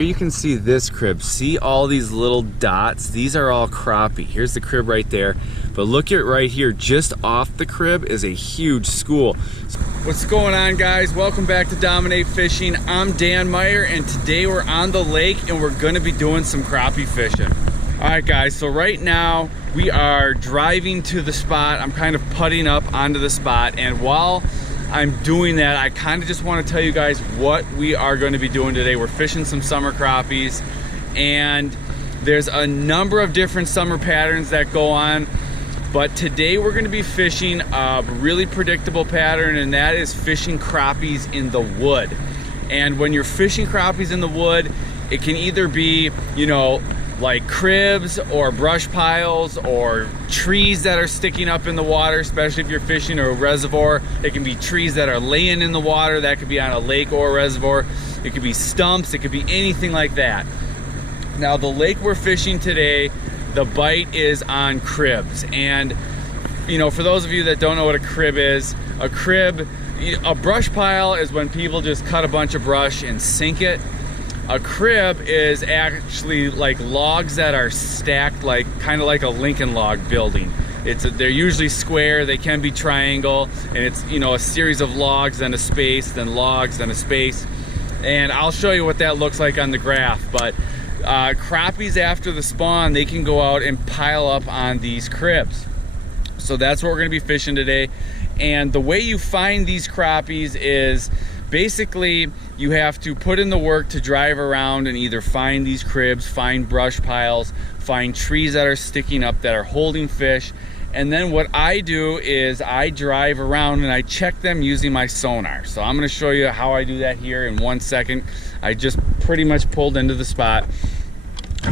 Here you can see this crib. See all these little dots? These are all crappie. Here's the crib right there. But look at right here, just off the crib is a huge school. What's going on, guys? Welcome back to Dominate Fishing. I'm Dan Meyer, and today we're on the lake and we're gonna be doing some crappie fishing. All right, guys, so right now we are driving to the spot. I'm kind of putting up onto the spot, and while I'm doing that, I kind of just want to tell you guys what we are going to be doing today. We're fishing some summer crappies, and there's a number of different summer patterns that go on, but today we're going to be fishing a really predictable pattern, and that is fishing crappies in the wood. And when you're fishing crappies in the wood, it can either be, you know, like cribs or brush piles or trees that are sticking up in the water, especially if you're fishing a reservoir. It can be trees that are laying in the water. That could be on a lake or a reservoir. It could be stumps. It could be anything like that. Now, the lake we're fishing today, the bite is on cribs. And, you know, for those of you that don't know what a crib is, a brush pile is when people just cut a bunch of brush and sink it. A crib is actually like logs that are stacked, like kind of like a Lincoln log building. They're usually square, they can be triangle, and it's, you know, a series of logs, then a space, then logs, then a space. And I'll show you what that looks like on the graph. But crappies, after the spawn, they can go out and pile up on these cribs. So that's what we're gonna be fishing today. And the way you find these crappies is basically you have to put in the work to drive around and either find these cribs, find brush piles, find trees that are sticking up that are holding fish. And then what I do is I drive around and I check them using my sonar. So I'm gonna show you how I do that here in 1 second. I just pretty much pulled into the spot.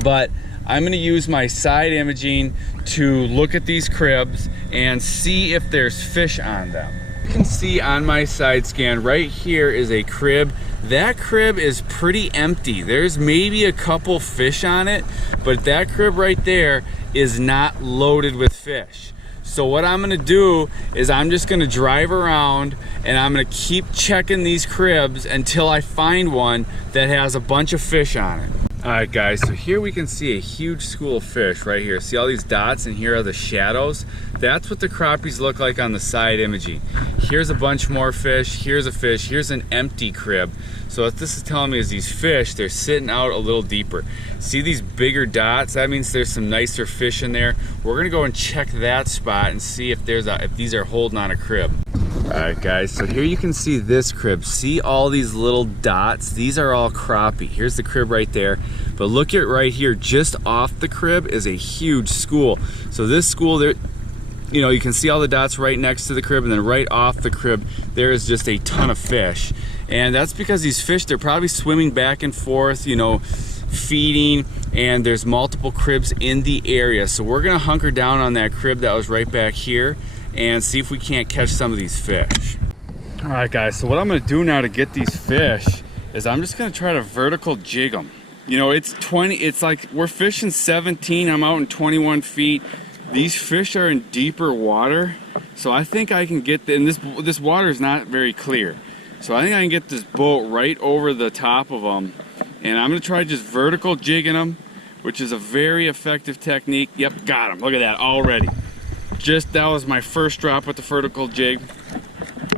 But I'm gonna use my side imaging to look at these cribs and see if there's fish on them. You can see on my side scan right here is a crib. That crib is pretty empty. There's maybe a couple fish on it, but that crib right there is not loaded with fish. So what I'm gonna do is I'm just gonna drive around and I'm gonna keep checking these cribs until I find one that has a bunch of fish on it. All right, guys, so here we can see a huge school of fish right here. See all these dots, and here are the shadows? That's what the crappies look like on the side imaging. Here's a bunch more fish, here's a fish, here's an empty crib. So what this is telling me is these fish, they're sitting out a little deeper. See these bigger dots? That means there's some nicer fish in there. We're gonna go and check that spot and see if these are holding on a crib. All right, guys, so here you can see this crib. See all these little dots? These are all crappie. Here's the crib right there. But look at right here, just off the crib is a huge school. So this school there, you know, you can see all the dots right next to the crib, and then right off the crib, there is just a ton of fish. And that's because these fish, they're probably swimming back and forth, you know, feeding, and there's multiple cribs in the area. So we're gonna hunker down on that crib that was right back here and see if we can't catch some of these fish. All right, guys, so what I'm gonna do now to get these fish is I'm just gonna try to vertical jig them. You know, it's like we're fishing 17, I'm out in 21 feet. These fish are in deeper water, so I think I can get, and this water is not very clear. So I think I can get this boat right over the top of them, and I'm gonna try just vertical jigging them, which is a very effective technique. Yep, got him, look at that already. That was my first drop with the vertical jig.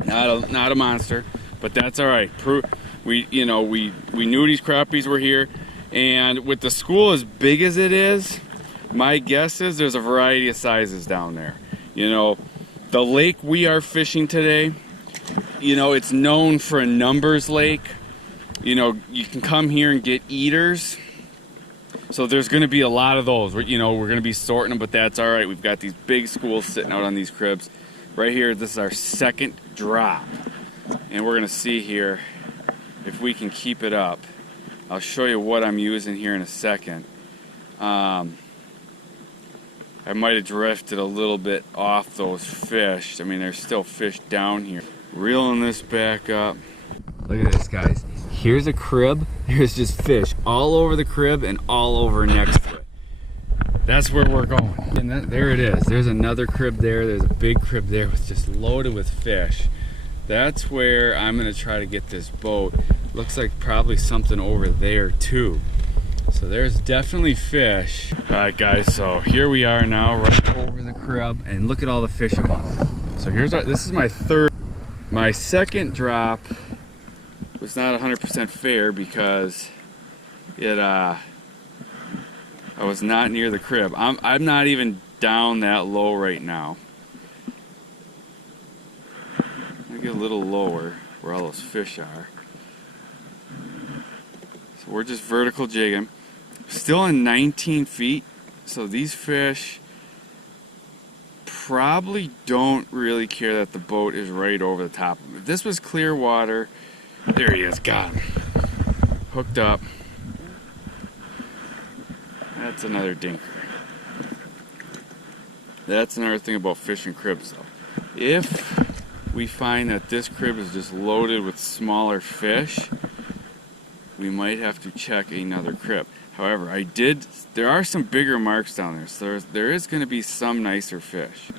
Not a monster, but that's all right. We knew these crappies were here, and with the school as big as it is, my guess is there's a variety of sizes down there. You know, the lake we are fishing today, you know, it's known for a numbers lake. You know, you can come here and get eaters. So there's going to be a lot of those. We're going to be sorting them, but that's all right. We've got these big schools sitting out on these cribs. Right here, this is our second drop. And we're going to see here if we can keep it up. I'll show you what I'm using here in a second. I might have drifted a little bit off those fish. I mean, there's still fish down here. Reeling this back up. Look at this, guys. Here's a crib. There's just fish all over the crib and all over next to it. That's where we're going. And there it is. There's another crib there. There's a big crib there with just loaded with fish. That's where I'm gonna try to get this boat. Looks like probably something over there too. So there's definitely fish. All right guys, so here we are now right over the crib, and look at all the fish above. So here's this is my second drop was not 100% fair because I was not near the crib. I'm not even down that low right now. I'm gonna get a little lower where all those fish are. So we're just vertical jigging. Still in 19 feet, so these fish probably don't really care that the boat is right over the top of them. If this was clear water, there he is, got him. Hooked up. That's another dinker. That's another thing about fishing cribs though. If we find that this crib is just loaded with smaller fish, we might have to check another crib. However, there are some bigger marks down there, so there is going to be some nicer fish.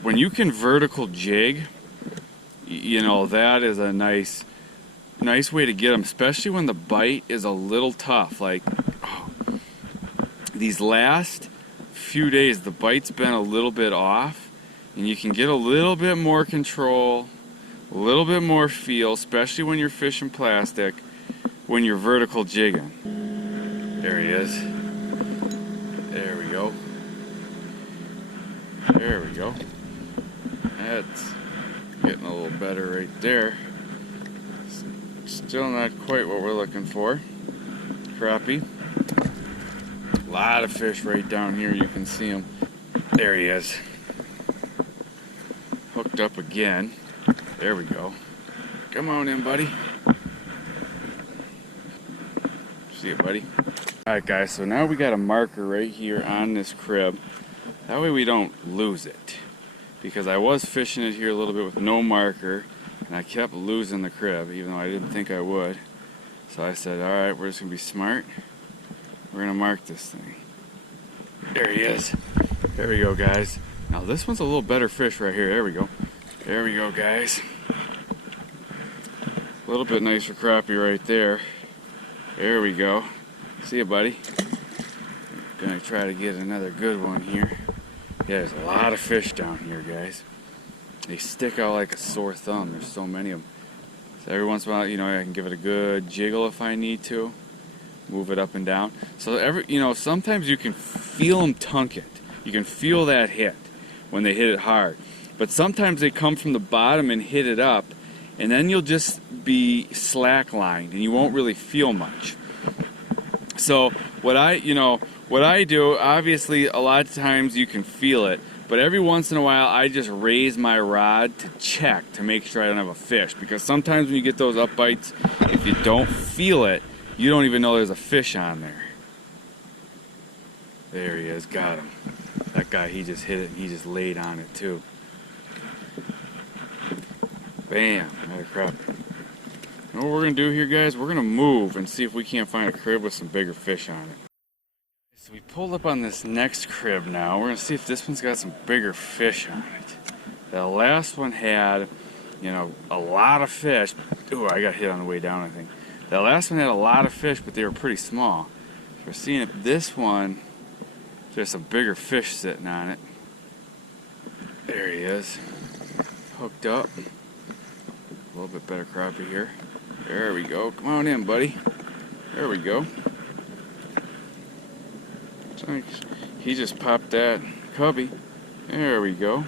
When you can vertical jig, you know, that is a nice way to get them, especially when the bite is a little tough. Like, these last few days, the bite's been a little bit off, and you can get a little bit more control, a little bit more feel, especially when you're fishing plastic, when you're vertical jigging. There he is. There we go. There we go. That's getting a little better right there. Still not quite what we're looking for. Crappie. A lot of fish right down here. You can see him. There he is. Hooked up again. There we go. Come on in, buddy. See you, buddy. Alright guys, so now we got a marker right here on this crib. That way we don't lose it. Because I was fishing it here a little bit with no marker, and I kept losing the crib, even though I didn't think I would. So I said, alright, we're just going to be smart. We're going to mark this thing. There he is. There we go, guys. Now this one's a little better fish right here. There we go. There we go, guys. A little bit nicer crappie right there. There we go. See you, buddy. Gonna try to get another good one here. Yeah, there's a lot of fish down here, guys. They stick out like a sore thumb. There's so many of them. So every once in a while, you know, I can give it a good jiggle if I need to. Move it up and down. So sometimes you can feel them tunk it. You can feel that hit when they hit it hard. But sometimes they come from the bottom and hit it up, and then you'll just be slack-lined and you won't really feel much. So what I do, obviously a lot of times you can feel it, but every once in a while I just raise my rod to check to make sure I don't have a fish, because sometimes when you get those up bites, if you don't feel it, you don't even know there's a fish on there. There he is, got him. That guy, he just hit it and he just laid on it too. Bam, another crappie. And what we're going to do here, guys, we're going to move and see if we can't find a crib with some bigger fish on it. So we pulled up on this next crib now. We're going to see if this one's got some bigger fish on it. The last one had, a lot of fish. Ooh, I got hit on the way down, I think. The last one had a lot of fish, but they were pretty small. So we're seeing if this one, there's some bigger fish sitting on it. There he is. Hooked up. A little bit better crappie here. There we go. Come on in, buddy. There we go. He just popped that cubby. There we go.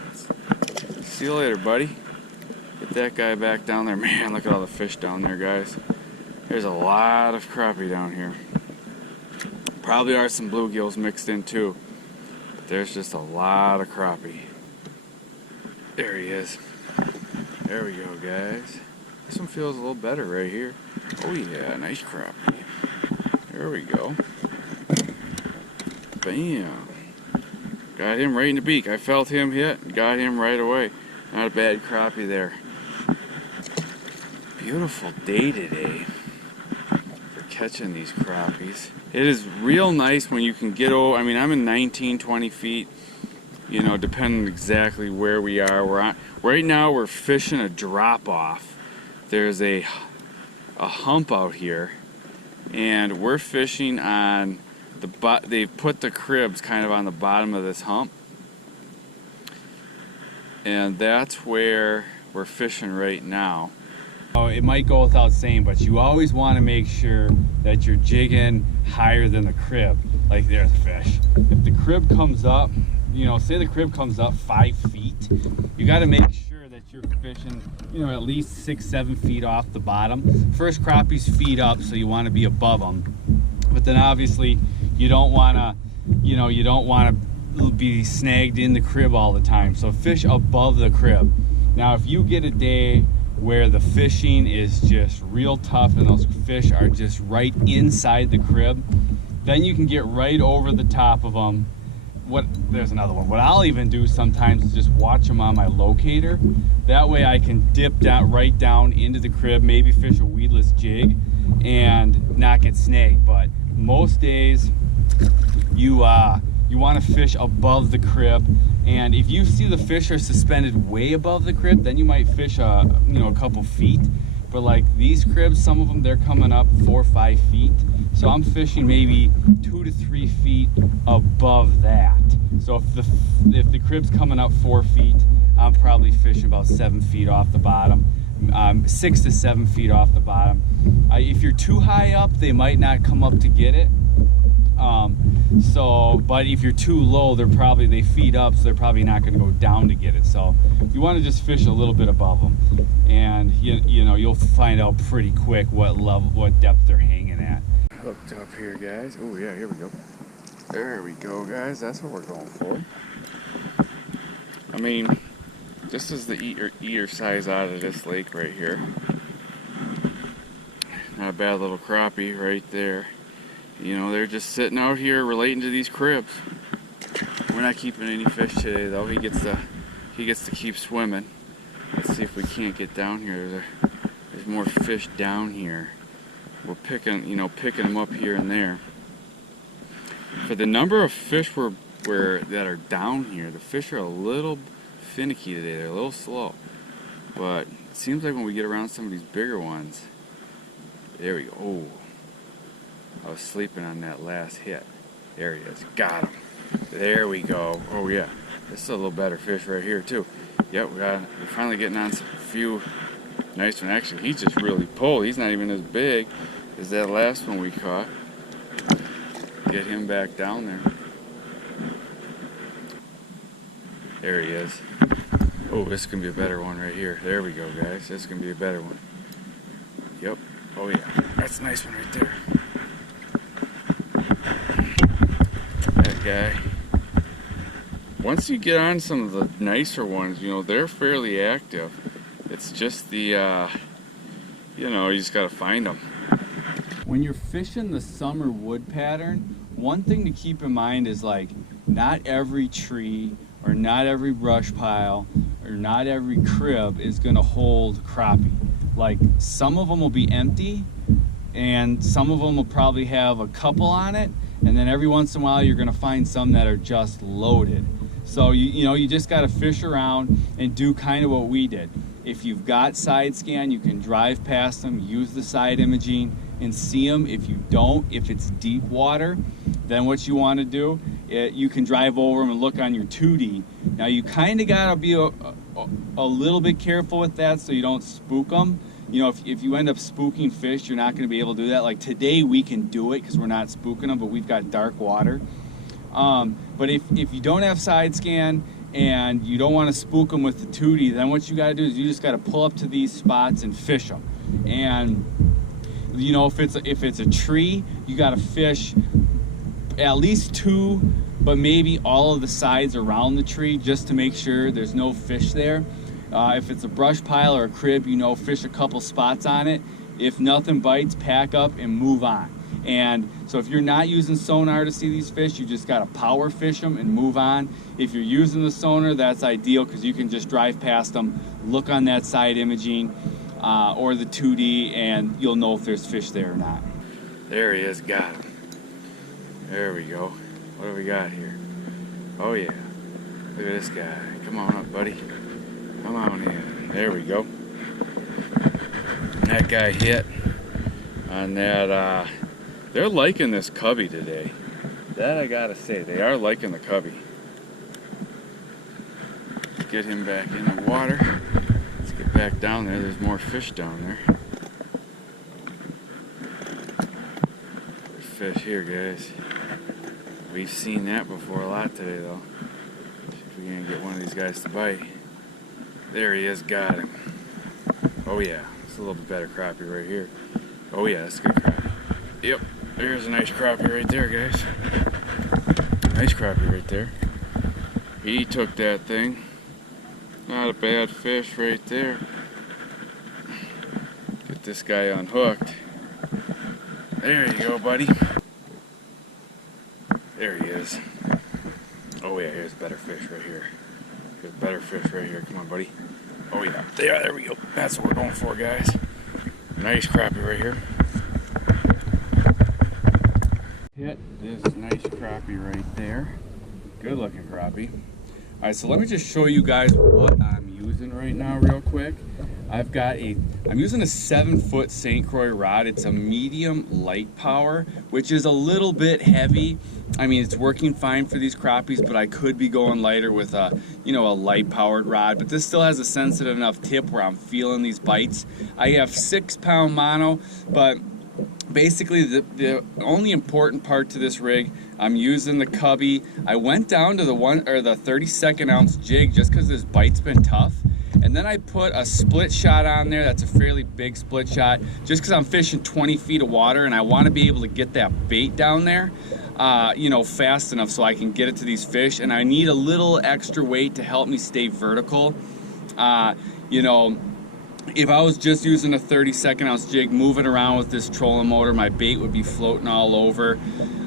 See you later, buddy. Get that guy back down there. Man, look at all the fish down there, guys. There's a lot of crappie down here. Probably are some bluegills mixed in too. But there's just a lot of crappie. There he is. There we go, guys. This one feels a little better right here. Oh yeah, nice crappie. There we go. Bam. Got him right in the beak. I felt him hit and got him right away. Not a bad crappie there. Beautiful day today for catching these crappies. It is real nice when you can get over. I mean, I'm in 19, 20 feet. Depending exactly where we are. Right now we're fishing a drop off. There's a a hump out here, and we're fishing on they've put the cribs kind of on the bottom of this hump, and that's where we're fishing right now. Oh, it might go without saying, but you always want to make sure that you're jigging higher than the crib. Like, there's a fish. If the crib comes up, you know, say the crib comes up 5 feet, you got to make sure that you're fishing, you know, at least 6-7 feet off the bottom. First, crappies feed up, so you want to be above them. But then obviously you don't want to, you know, you don't want to be snagged in the crib all the time. So fish above the crib. Now, if you get a day where the fishing is just real tough and those fish are just right inside the crib, then you can get right over the top of them. There's another one. What I'll even do sometimes is just watch them on my locator. That way I can dip down right down into the crib, maybe fish a weedless jig and not get snagged. But most days you want to fish above the crib, and if you see the fish are suspended way above the crib, then you might fish a couple feet. But like these cribs, some of them, they're coming up 4 or 5 feet, so I'm fishing maybe 2 to 3 feet above that. So if the crib's coming up 4 feet, I'm probably fishing about 7 feet off the bottom, 6 to 7 feet off the bottom. If you're too high up, they might not come up to get it. But if you're too low, they feed up, so they're probably not going to go down to get it. So you want to just fish a little bit above them, and you know, you'll find out pretty quick what depth they're hanging at. Hooked up here, guys. Oh yeah, here we go. There we go, guys. That's what we're going for. I mean, this is the eater size out of this lake right here. Not a bad little crappie right there. You know, they're just sitting out here relating to these cribs. We're not keeping any fish today, though. He gets to keep swimming. Let's see if we can't get down here. There's more fish down here. We're picking them up here and there. For the number of fish that are down here, the fish are a little finicky today. They're a little slow. But it seems like when we get around some of these bigger ones, there we go. Oh. I was sleeping on that last hit. There he is. Got him. There we go. Oh yeah. This is a little better fish right here too. Yep, we're finally getting on some few nice one. Actually, he's just really pulled. He's not even as big as that last one we caught. Get him back down there. There he is. Oh, this is going to be a better one right here. There we go, guys. This is going to be a better one. Yep. Oh yeah. That's a nice one right there. Guy. Once you get on some of the nicer ones, you know, they're fairly active. It's just the, you just got to find them. When you're fishing the summer wood pattern, one thing to keep in mind is, like, not every tree or not every brush pile or not every crib is going to hold crappie. Like, some of them will be empty and some of them will probably have a couple on it. And then every once in a while, you're going to find some that are just loaded. So, you just got to fish around and do kind of what we did. If you've got side scan, you can drive past them, use the side imaging, and see them. If you don't, if it's deep water, then what you want to do, you can drive over them and look on your 2D. Now, you kind of got to be a little bit careful with that so you don't spook them. You know, if you end up spooking fish, you're not going to be able to do that. Like today, we can do it because we're not spooking them, but we've got dark water. But if you don't have side scan and you don't want to spook them with the 2D, then what you got to do is you just got to pull up to these spots and fish them. And you know, if it's a tree, you got to fish at least 2, but maybe all of the sides around the tree just to make sure there's no fish there. If it's a brush pile or a crib, fish a couple spots on it. If nothing bites, pack up and move on. And so if you're not using sonar to see these fish, you just got to power fish them and move on. If you're using the sonar, that's ideal because you can just drive past them, look on that side imaging or the 2D, and you'll know if there's fish there or not. There he is, got him. There we go. What do we got here? Oh yeah, look at this guy. Come on up, buddy. Come on in. There we go. That guy hit. on that. They're liking this cubby today. That I gotta say, they are liking the cubby. Let's get him back in the water. Let's get back down there. There's more fish down there. There's fish here, guys. We've seen that before a lot today, though. See if we can get one of these guys to bite. There he is, got him. Oh yeah, it's a little bit better crappie right here. Oh yeah, that's a good crappie. Yep, there's a nice crappie right there, guys. Nice crappie right there. He took that thing. Not a bad fish right there. Get this guy unhooked. There you go, buddy. There he is. Oh yeah, here's better fish right here. Here's better fish right here. Come on, buddy. Oh yeah, there we go. That's what we're going for, guys. Nice crappie right here. Hit this nice crappie right there. Good looking crappie. All right, so let me just show you guys what I'm using right now real quick. I'm using a 7-foot St. Croix rod. It's a medium light power, which is a little bit heavy. I mean, it's working fine for these crappies, but I could be going lighter with a light powered rod. But this still has a sensitive enough tip where I'm feeling these bites. I have 6-pound mono, but basically the only important part to this rig, I'm using the cubby. I went down to the 32nd ounce jig just because this bite's been tough. And then I put a split shot on there. That's a fairly big split shot, just because I'm fishing 20 feet of water and I want to be able to get that bait down there, fast enough so I can get it to these fish. And I need a little extra weight to help me stay vertical. If I was just using a 32nd ounce jig, moving around with this trolling motor, my bait would be floating all over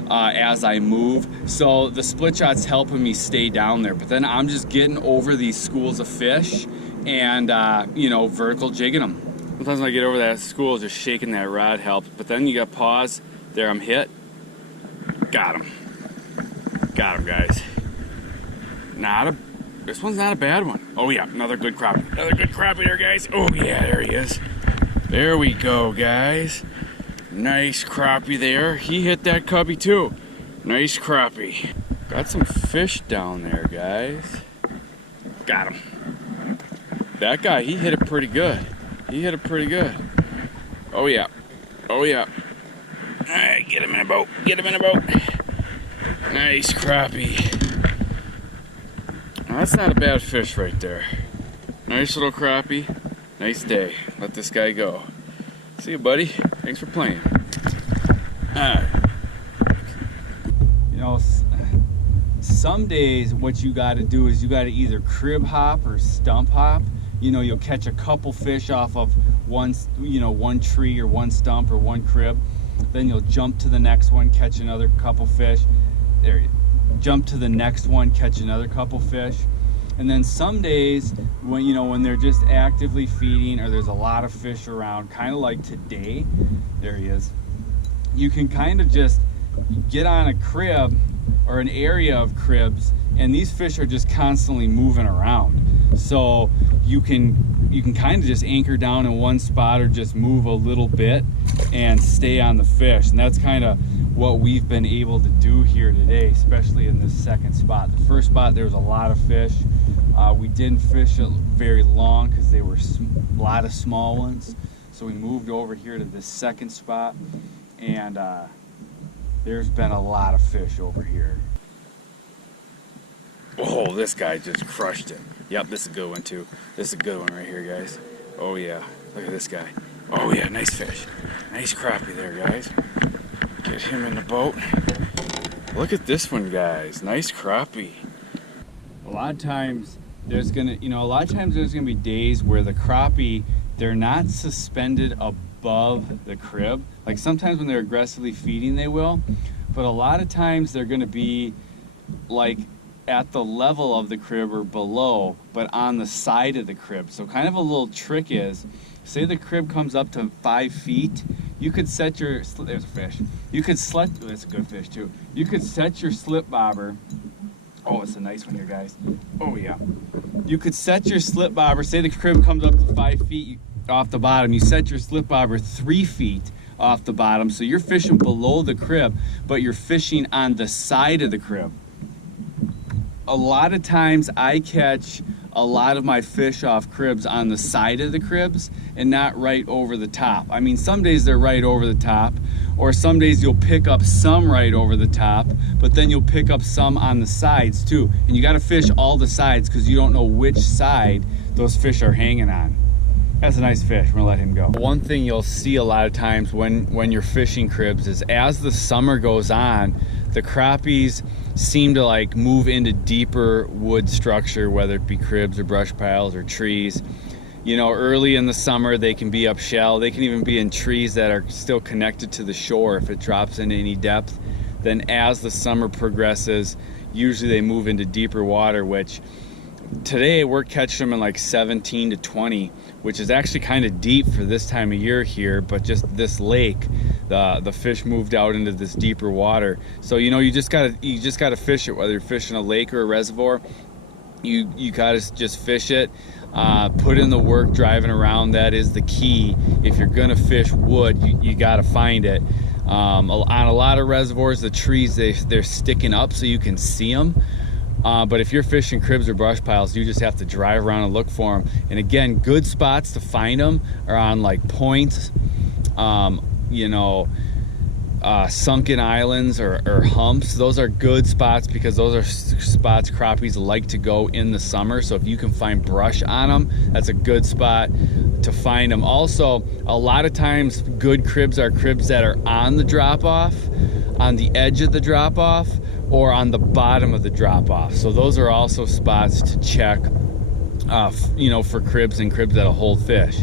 as I move. So the split shot's helping me stay down there. But then I'm just getting over these schools of fish and vertical jigging them. Sometimes when I get over that school, just shaking that rod helps. But then you got pause. There, I'm hit. Got him. Got him, guys. This one's not a bad one. Oh yeah, another good crappie. Another good crappie there, guys. Oh yeah, there he is. There we go, guys. Nice crappie there. He hit that cubby too. Nice crappie. Got some fish down there, guys. Got him. That guy, he hit it pretty good. He hit it pretty good. Oh yeah. Oh yeah. All right, get him in a boat. Get him in a boat. Nice crappie. Now, that's not a bad fish right there. Nice little crappie. Nice day. Let this guy go. See you, buddy. Thanks for playing. Alright. Some days what you got to do is you got to either crib hop or stump hop. You'll catch a couple fish off of one tree or one stump or one crib. Then you'll jump to the next one, catch another couple fish. There you go. Jump to the next one, catch another couple fish. And then some days when they're just actively feeding or there's a lot of fish around, kind of like today, there he is, you can kind of just get on a crib or an area of cribs and these fish are just constantly moving around. So you can kind of just anchor down in one spot or just move a little bit and stay on the fish. And that's kind of what we've been able to do here today, especially in this second spot. The first spot, there was a lot of fish. We didn't fish it very long because they were a lot of small ones. So we moved over here to this second spot and there's been a lot of fish over here. Oh, this guy just crushed it. Yep, this is a good one too. This is a good one right here, guys. Oh yeah, look at this guy. Oh yeah, nice fish. Nice crappie there, guys. Get him in the boat. Look at this one, guys. Nice crappie. A lot of times there's gonna be days where the crappie, they're not suspended above the crib. Like sometimes when they're aggressively feeding, they will. But a lot of times they're gonna be like at the level of the crib or below, but on the side of the crib. So kind of a little trick is, say the crib comes up to 5 feet, you could set your, there's a fish. You could that's a good fish too. You could set your slip bobber. Oh, it's a nice one here, guys. Oh yeah. You could set your slip bobber, say the crib comes up to 5 feet off the bottom, you set your slip bobber 3 feet off the bottom. So you're fishing below the crib, but you're fishing on the side of the crib. A lot of times I catch a lot of my fish off cribs on the side of the cribs and not right over the top. I mean, some days they're right over the top, or some days you'll pick up some right over the top, but then you'll pick up some on the sides too. And you gotta fish all the sides because you don't know which side those fish are hanging on. That's a nice fish. I'm gonna let him go. One thing you'll see a lot of times when you're fishing cribs is as the summer goes on, the crappies seem to like move into deeper wood structure, whether it be cribs or brush piles or trees. You know, early in the summer they can be up shallow. They can even be in trees that are still connected to the shore if it drops into any depth. Then as the summer progresses, usually they move into deeper water, which today we're catching them in like 17 to 20, which is actually kind of deep for this time of year here, but just this lake, the fish moved out into this deeper water. So you know, you just gotta fish it, whether you're fishing a lake or a reservoir. You gotta just fish it, put in the work driving around. That is the key. If you're gonna fish wood, you gotta find it. On a lot of reservoirs, the trees, they're sticking up so you can see them. But if you're fishing cribs or brush piles, you just have to drive around and look for them. And again, good spots to find them are on like points, you know, sunken islands or humps. Those are good spots because those are spots crappies like to go in the summer. So if you can find brush on them, that's a good spot to find them. Also, a lot of times good cribs are cribs that are on the drop off, on the edge of the drop off, or on the bottom of the drop off. So those are also spots to check, you know, for cribs and cribs that'll hold fish.